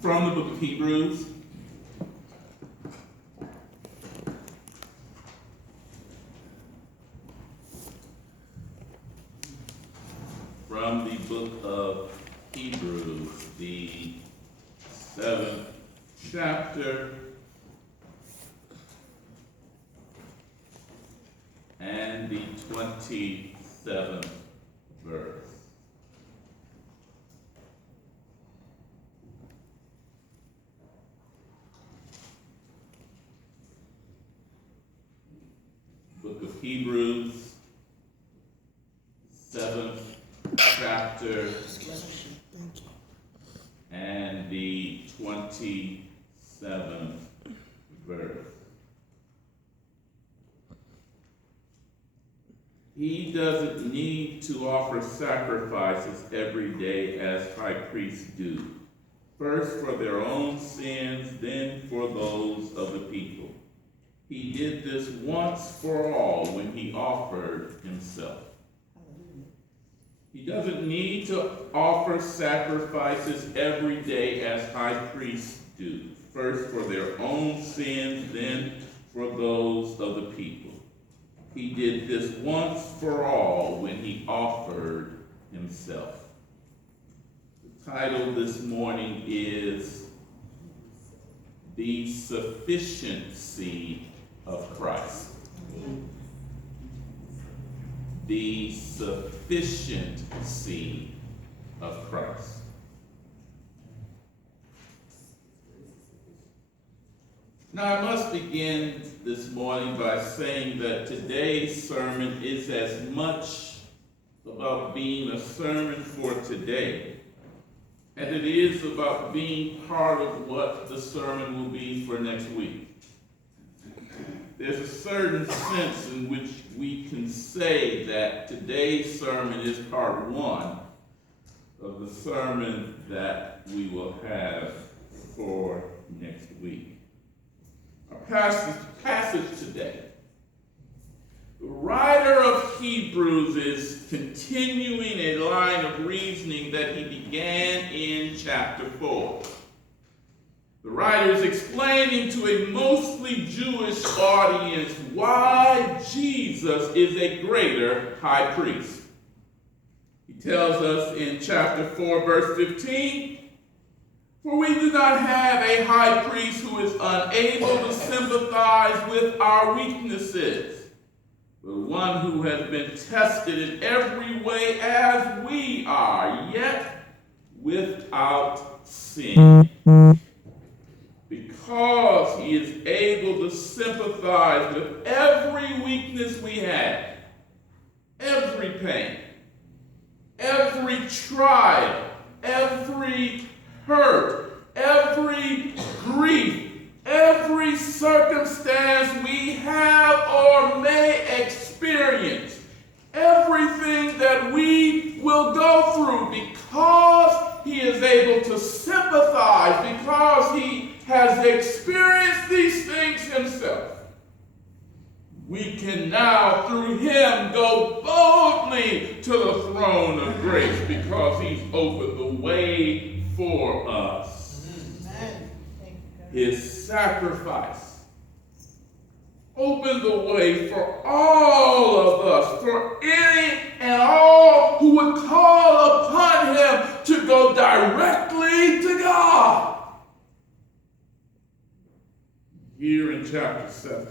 From the book of Hebrews. From the book of Hebrews, the 7th chapter and the 27th verse. Book of Hebrews, 7th chapter and the 27th verse. He doesn't need to offer sacrifices every day as high priests do, first for their own sins, then for those of the people. He did this once for all when he offered himself. He doesn't need to offer sacrifices every day as high priests do, first for their own sins, then for those of the people. He did this once for all when he offered himself. The title this morning is The Sufficiency of Christ. The sufficiency of Christ. Now, I must begin this morning by saying that today's sermon is as much about being a sermon for today as it is about being part of what the sermon will be for next week. There's a certain sense in which we can say that today's sermon is part one of the sermon that we will have for next week. Our passage today, the writer of Hebrews is continuing a line of reasoning that he began in chapter 4. The writer is explaining to a mostly Jewish audience why Jesus is a greater high priest. He tells us in chapter 4, verse 15, "For we do not have a high priest who is unable to sympathize with our weaknesses, but one who has been tested in every way as we are, yet without sin. Because he is able to sympathize with every weakness we have, every pain, every trial, every hurt, every grief, every circumstance we have or may experience, everything that we will go through, because he is able to sympathize, because he has experienced these things himself. We can now, through him, go boldly to the throne of grace because he's opened the way for us. His sacrifice opened the way for all of us, for any and all who would call upon him to go directly to God. Here in chapter 7,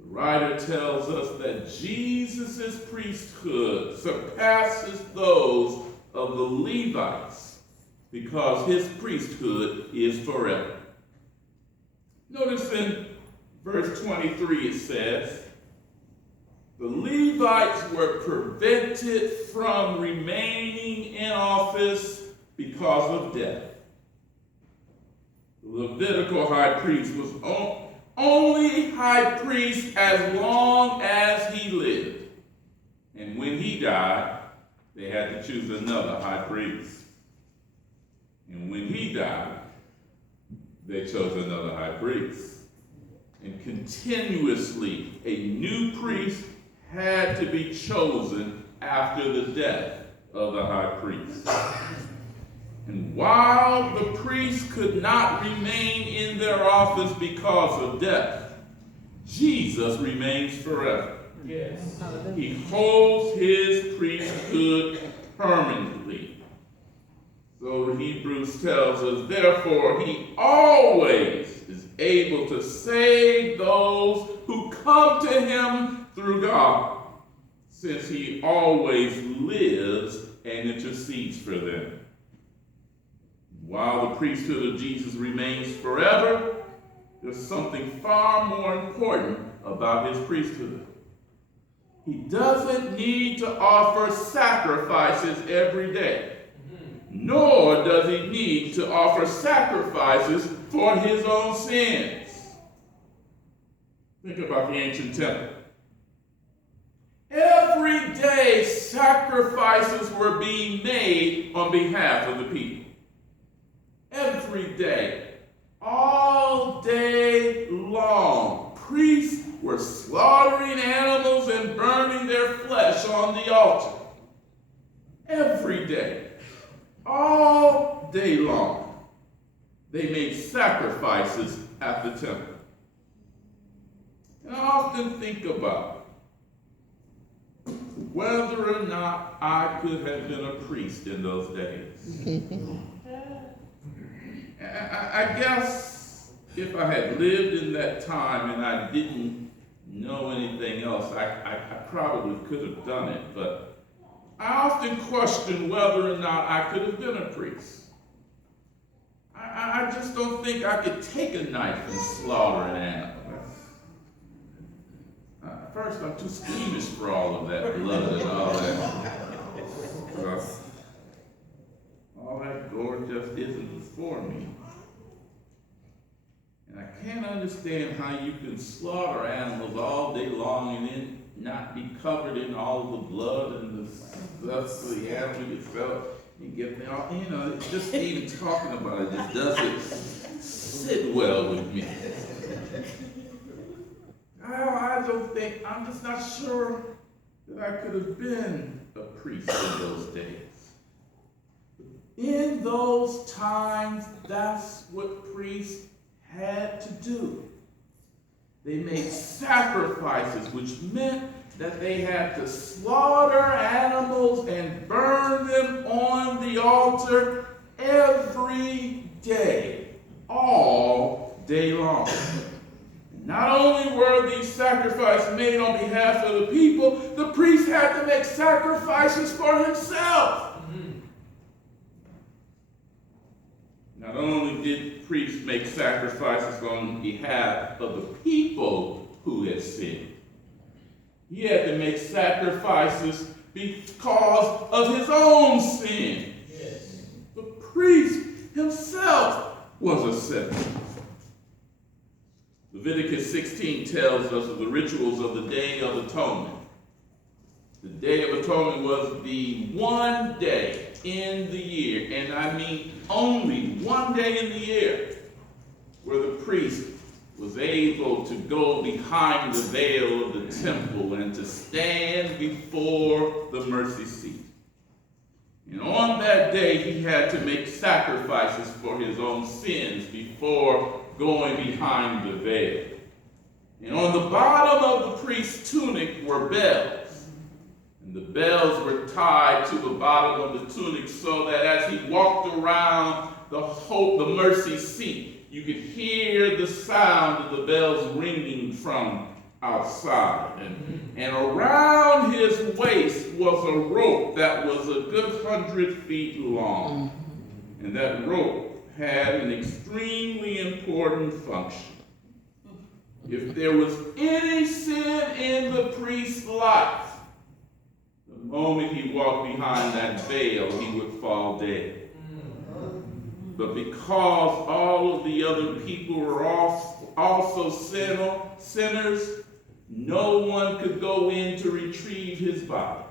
the writer tells us that Jesus' priesthood surpasses those of the Levites because his priesthood is forever. Notice in verse 23 it says, "The Levites were prevented from remaining in office because of death. The Levitical high priest was only high priest as long as he lived. And when he died, they had to choose another high priest. And when he died, they chose another high priest. And continuously, a new priest had to be chosen after the death of the high priest. And while the priests could not remain in their office because of death, Jesus remains forever. Yes. He holds his priesthood permanently. So Hebrews tells us, therefore, he always is able to save those who come to him through God, since he always lives and intercedes for them. While the priesthood of Jesus remains forever, there's something far more important about his priesthood. He doesn't need to offer sacrifices every day, nor does he need to offer sacrifices for his own sins. Think about the ancient temple. Every day, sacrifices were being made on behalf of the people. Every day, all day long, priests were slaughtering animals and burning their flesh on the altar. Every day, all day long, they made sacrifices at the temple. And I often think about whether or not I could have been a priest in those days. I guess if I had lived in that time and I didn't know anything else, I probably could have done it, but I often question whether or not I could have been a priest. I just don't think I could take a knife and slaughter an animal. First, I'm too squeamish for all of that blood and all that. All that gore just isn't for me. And I can't understand how you can slaughter animals all day long and then not be covered in all of the blood and the stuff of the animal itself. You get there, you know, just even talking about it just doesn't sit well with me. I don't think, I'm just not sure that I could have been a priest in those days. In those times, that's what priests had to do. They made sacrifices, which meant that they had to slaughter animals and burn them on the altar every day, all day long. Not only were these sacrifices made on behalf of the people, the priest had to make sacrifices for himself. Not only did priests make sacrifices on behalf of the people who had sinned, he had to make sacrifices because of his own sin. Yes. The priest himself was a sinner. Leviticus 16 tells us of the rituals of the Day of Atonement. The Day of Atonement was the one day in the year, and I mean only one day in the year, where the priest was able to go behind the veil of the temple and to stand before the mercy seat. And on that day, he had to make sacrifices for his own sins before going behind the veil. And on the bottom of the priest's tunic were bells. And the bells were tied to the bottom of the tunic so that as he walked around the mercy seat, you could hear the sound of the bells ringing from outside. And around his waist was a rope that was a good 100 feet long. And that rope had an extremely important function. If there was any sin in the priest's life, the moment he walked behind that veil, he would fall dead. But because all of the other people were also sinners, no one could go in to retrieve his body.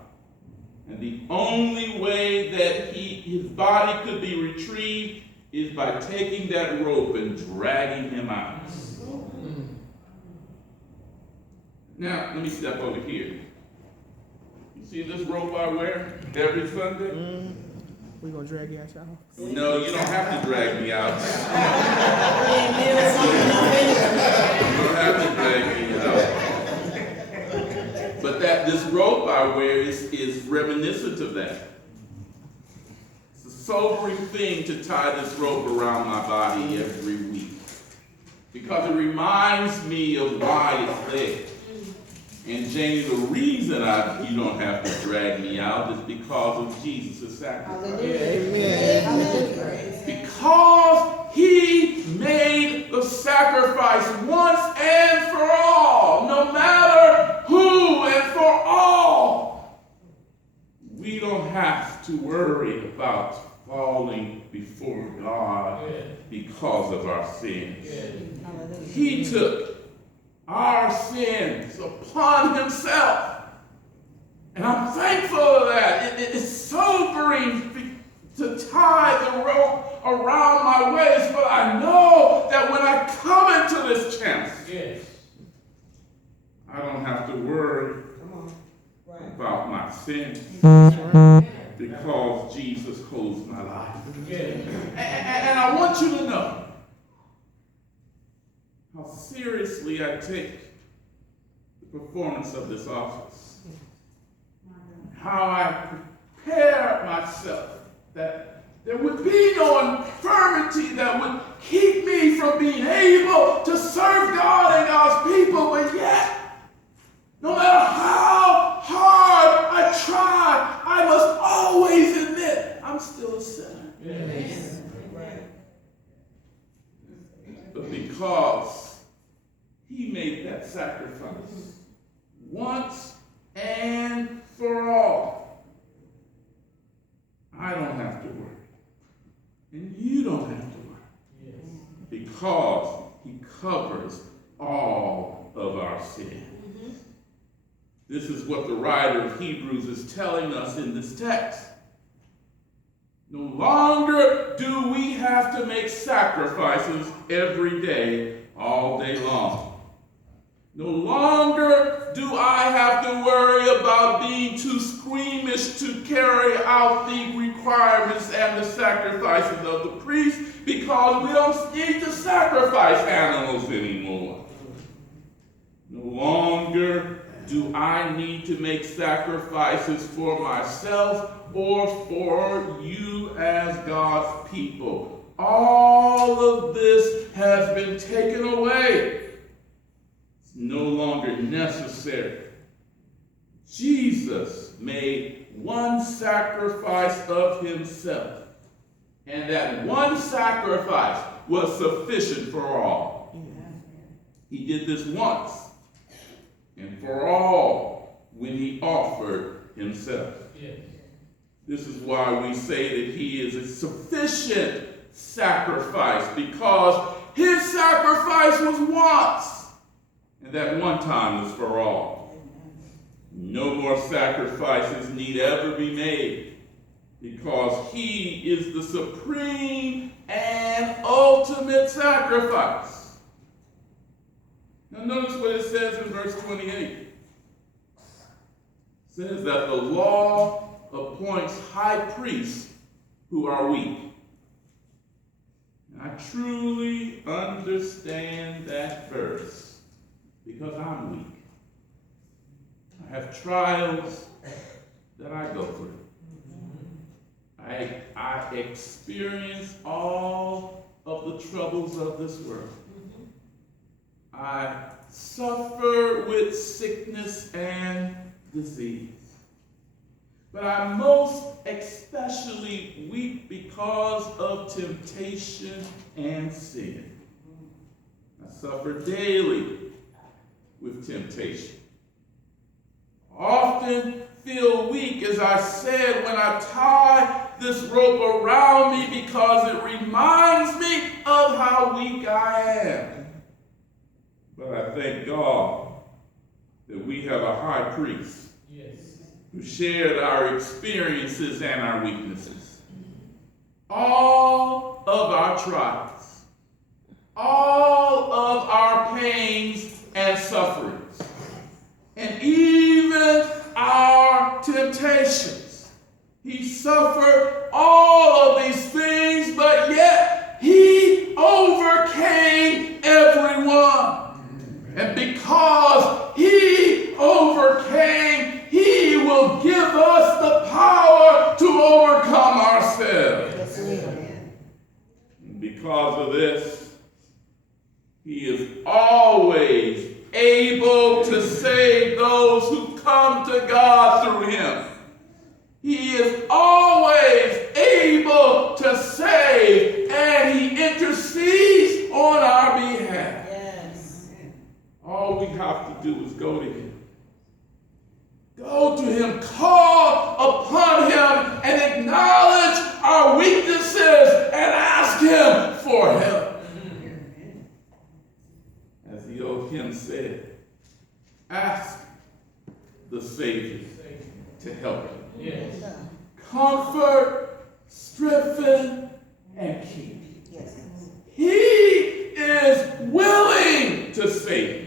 And the only way that his body could be retrieved is by taking that rope and dragging him out. Now, let me step over here. You see this rope I wear every Sunday? We gonna drag you out your house? No, you don't have to drag me out. You don't have to drag me out. But this rope I wear is reminiscent of that. It's a sobering thing to tie this rope around my body every week, because it reminds me of why it's there. And Janie, the reason you don't have to drag me out is because of Jesus' sacrifice. Amen. Because he made the sacrifice once and for all, no matter who and for all. We don't have to worry about falling before God because of our sins. He took our sins upon himself. And I'm thankful for that. It is sobering to tie the rope around my waist, but I know that when I come into this chance, I don't have to worry about my sins because Jesus holds my life. And I want you to know how seriously I take the performance of this office. How I prepare myself that there would be no infirmity that would keep me from being able to serve God and God's people, but yet, no matter how hard I try, I must always admit I'm still a sinner. Yes. But because he made that sacrifice once and for all, I don't have to worry. And you don't have to worry. Because he covers all of our sin. This is what the writer of Hebrews is telling us in this text. No longer do we have to make sacrifices every day, all day long. No longer do I have to worry about being too squeamish to carry out the requirements and the sacrifices of the priest, because we don't need to sacrifice animals anymore. No longer do I need to make sacrifices for myself or for you as God's people. All of this has been taken away. No longer necessary. Jesus made one sacrifice of himself, and that one sacrifice was sufficient for all. He did this once and for all when he offered himself. This is why we say that he is a sufficient sacrifice, because his sacrifice was once, and that one time was for all. No more sacrifices need ever be made, because he is the supreme and ultimate sacrifice. Now notice what it says in verse 28. It says that the law appoints high priests who are weak. And I truly understand that verse, because I'm weak. I have trials that I go through. I experience all of the troubles of this world. I suffer with sickness and disease. But I'm most especially weak because of temptation and sin. I suffer daily with temptation. Often feel weak, as I said, when I tie this rope around me, because it reminds me of how weak I am. But I thank God that we have a high priest who shared our experiences and our weaknesses. All of our trials, all of our pains and sufferings, and even our temptations. He suffered all because of this, he is always able to save those who come to God through him. He is always able to save, and he intercedes on our behalf. Yes. All we have to do is go to him. Go to him, call upon him, and acknowledge our weaknesses and ask him for help. As the old hymn said, ask the Savior to help you. Yes. Comfort, strengthen, and keep. Yes. He is willing to save you.